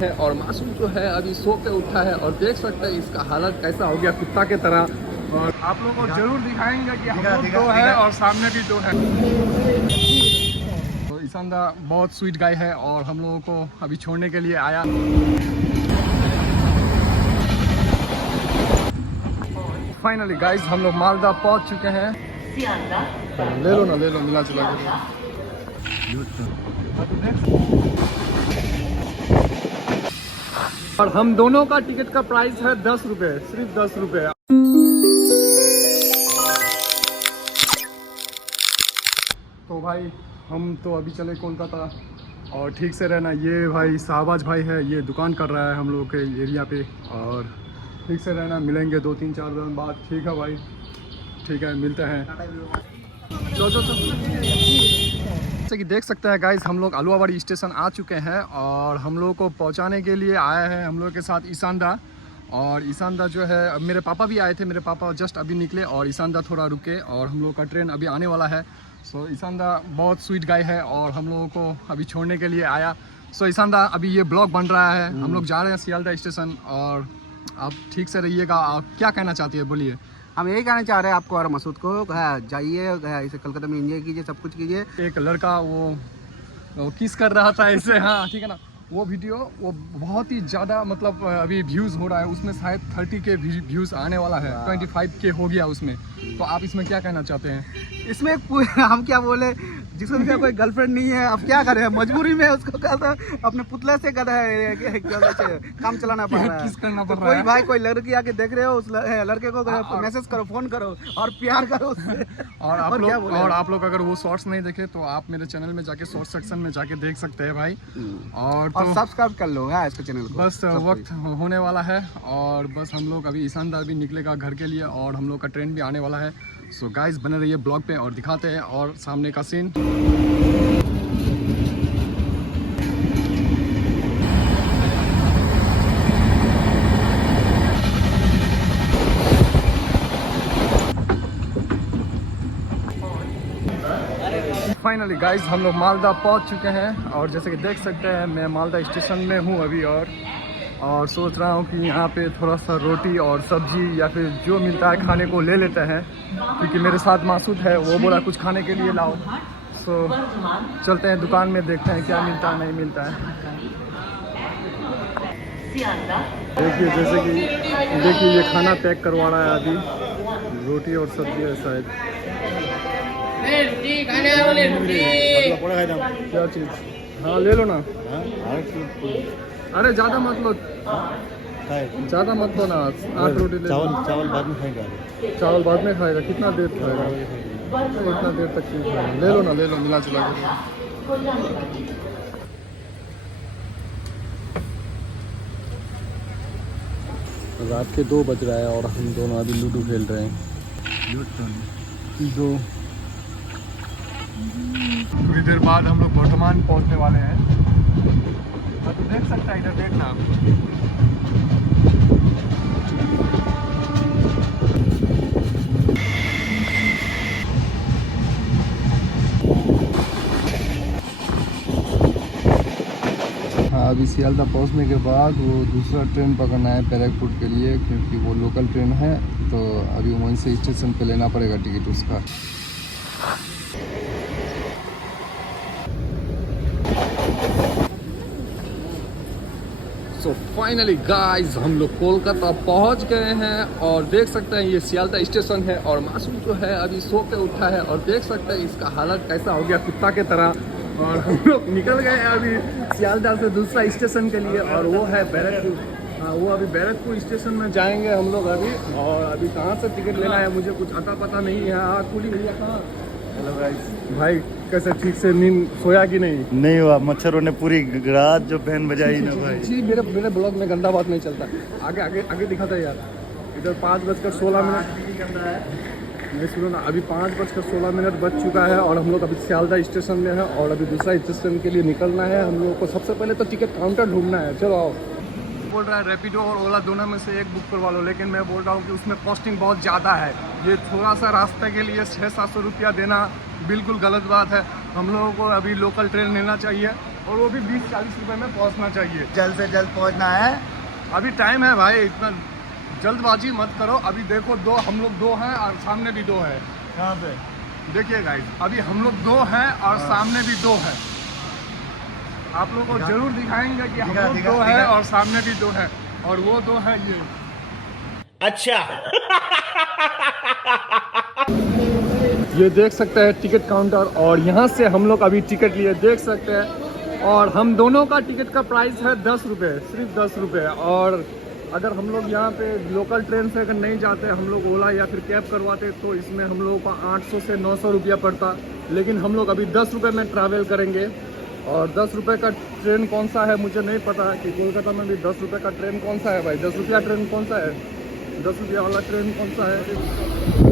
है और मासूम जो है अभी सो के उठा है और देख सकते हैं इसका हालत कैसा हो गया कुत्ता के तरह। और आप लोगों को जरूर दिखाएंगे कि हम लोग दो है और सामने भी दो है। तो ईशानदा बहुत स्वीट गाय है और हम लोगों को अभी छोड़ने के लिए आया। फाइनली गाइस हम लोग मालदा पहुंच चुके हैं। ले लो ना, ले लो, मिला चला के। और हम दोनों का टिकट का प्राइस है 10 रुपये, सिर्फ 10 रुपये। तो भाई हम तो अभी चले कोलकाता और ठीक से रहना। ये भाई शाहबाज भाई है, ये दुकान कर रहा है हम लोगों के एरिया पे। और ठीक से रहना, मिलेंगे 2-3-4 दिन बाद। ठीक है भाई, ठीक है, मिलते हैं। चलो जैसे कि देख सकते हैं गाइस हम लोग आलुवाबाड़ी स्टेशन आ चुके हैं और हम लोगों को पहुंचाने के लिए आया है हम लोग के साथ ईशानदा। और ईशानदा जो है, अब मेरे पापा भी आए थे, मेरे पापा जस्ट अभी निकले और ईशानदा थोड़ा रुके और हम लोग का ट्रेन अभी आने वाला है। सो ईशानदा बहुत स्वीट गाय है और हम लोगों को अभी छोड़ने के लिए आया। सो ईशानदा अभी ये ब्लॉग बन रहा है, हम लोग जा रहे हैं सियालदा स्टेशन और आप ठीक से रहिएगा। आप क्या कहना चाहती है, बोलिए। हम यही कहना चाह रहे हैं आपको और मसूद को, जाइए इसे कलकत्ता में एंजॉय कीजिए, सब कुछ कीजिए। एक लड़का वो किस कर रहा था ऐसे, हाँ ठीक है ना, वो वीडियो वो बहुत ही ज़्यादा मतलब अभी व्यूज़ हो रहा है, उसमें शायद 30 के व्यूज़ आने वाला है, 25 के हो गया उसमें। तो आप इसमें क्या कहना चाहते हैं? इसमें हम क्या बोले, जिसको भी कोई गर्लफ्रेंड नहीं है, अब क्या करे, मजबूरी में उसको कहता अपने पुतले से कहता है काम चलाना पड़ रहा है, किस करना पड़ तो रहा है। कोई भाई कोई लड़की आके देख रहे हो, उस लड़के को मैसेज करो, फोन करो और प्यार करो उससे। और आप लोग अगर वो शॉर्ट्स नहीं देखे तो आप मेरे चैनल में जाके शॉर्ट सेक्शन में जाके देख सकते हैं भाई। और सब्सक्राइब कर लो है इसके चैनल को। बस वक्त होने वाला है और बस हम लोग अभी ईशानदा भी निकलेगा घर के लिए और हम लोग का ट्रेन भी आने वाला है। सो गाइस बने रहिए ब्लॉग पे और दिखाते हैं और सामने का सीन। फाइनली गाइस हम लोग मालदा पहुंच चुके हैं और जैसे कि देख सकते हैं मैं मालदा स्टेशन में हूं अभी और सोच रहा हूं कि यहाँ पे थोड़ा सा रोटी और सब्जी या फिर जो मिलता है खाने को ले लेते हैं, क्योंकि मेरे साथ मासूद है, वो बोला कुछ खाने के लिए लाओ। सो चलते हैं दुकान में, देखते हैं क्या मिलता है नहीं मिलता है। देखिए जैसे कि देखिए ये खाना पैक करवा रहा है अभी, रोटी और सब्जी है शायद। क्या चीज़? हाँ ले लो ना। अरे ज़्यादा मत लो, ज़्यादा मत लो ना। 8 रोटी ले। चावल बाद में खाएगा। चावल बाद में खाएगा? कितना देर खाएगा? इतना देर तक चीज़ खाएगा। ले लो ना, ले लो, मिला चला के। रात के 2 बज रहा है और हम दोनों अभी लूडो खेल रहे हैं। लूडो थोड़ी देर बाद हम लोग वर्धमान पहुंचने वाले हैं। तो देख सकता है, इधर देखना। हाँ अभी सियालदा पहुंचने के बाद वो दूसरा ट्रेन पकड़ना है बैरकपुर के लिए, क्योंकि वो लोकल ट्रेन है। तो अभी वहीं से स्टेशन पे लेना पड़ेगा टिकट उसका। सो फाइनली गाइस हम लोग कोलकाता पहुंच गए हैं और देख सकते हैं ये सियालदा स्टेशन है और मासूम जो है अभी सो के उठा है और देख सकते हैं इसका हालत कैसा हो गया कुत्ता के तरह। और हम लोग निकल गए हैं अभी सियालदा से दूसरा स्टेशन के लिए और वो है बैरकपुर। हाँ वो अभी बैरकपुर स्टेशन में जाएंगे हम लोग अभी। और अभी कहाँ से टिकट लेना है मुझे कुछ अता पता नहीं है। हाँ कुली भैया कहाँ? Hello guys. भाई कैसे, ठीक से नींद सोया कि नहीं हुआ, मच्छरों ने पूरी रात जो बहन बजाई ना भाई। जी मेरे ब्लॉग में गंदा बात नहीं चलता। आगे आगे आगे दिखाता है यार। इधर 5:16 नहीं सुनो ना, अभी 5:16 बज चुका है और हम लोग अभी सियालदा स्टेशन में है और अभी दूसरा स्टेशन के लिए निकलना है। हम लोगों को सबसे पहले तो टिकट काउंटर ढूंढना है। चलो आओ। बोल रहा है रैपिडो और ओला दोनों में से एक बुक करवा लो, लेकिन मैं बोल रहा हूँ कि उसमें कॉस्टिंग बहुत ज़्यादा है। ये थोड़ा सा रास्ते के लिए 600-700 रुपया देना बिल्कुल गलत बात है। हम लोगों को अभी लोकल ट्रेन लेना चाहिए और वो भी 20-40 रुपए में पहुंचना चाहिए। जल्द से जल्द पहुंचना है। अभी टाइम है भाई, इतना जल्दबाजी मत करो। अभी देखो हम लोग दो हैं और सामने भी दो है। कहाँ पे? देखिए गाइस, अभी हम लोग दो हैं और सामने भी दो है। आप लोगों को जरूर दिखाएंगे कि हम लोग दो है और सामने भी दो है, और वो दो है ये। अच्छा। ये देख सकते हैं टिकट काउंटर, और यहाँ से हम लोग अभी टिकट लिए देख सकते हैं। और हम दोनों का टिकट का प्राइस है 10 रुपये, सिर्फ 10 रुपये। और अगर हम लोग यहाँ पे लोकल ट्रेन से अगर नहीं जाते, हम लोग ओला या फिर कैब करवाते, तो इसमें हम लोगों को 800 से 900 रुपया पड़ता। लेकिन हम लोग अभी 10 रुपये में ट्रैवल करेंगे। और 10 रुपये का ट्रेन कौन सा है मुझे नहीं पता कि कोलकाता में भी 10 रुपये का ट्रेन कौन सा है भाई। 10 रुपया ट्रेन कौन सा है? 10 रुपया वाला ट्रेन कौन सा है?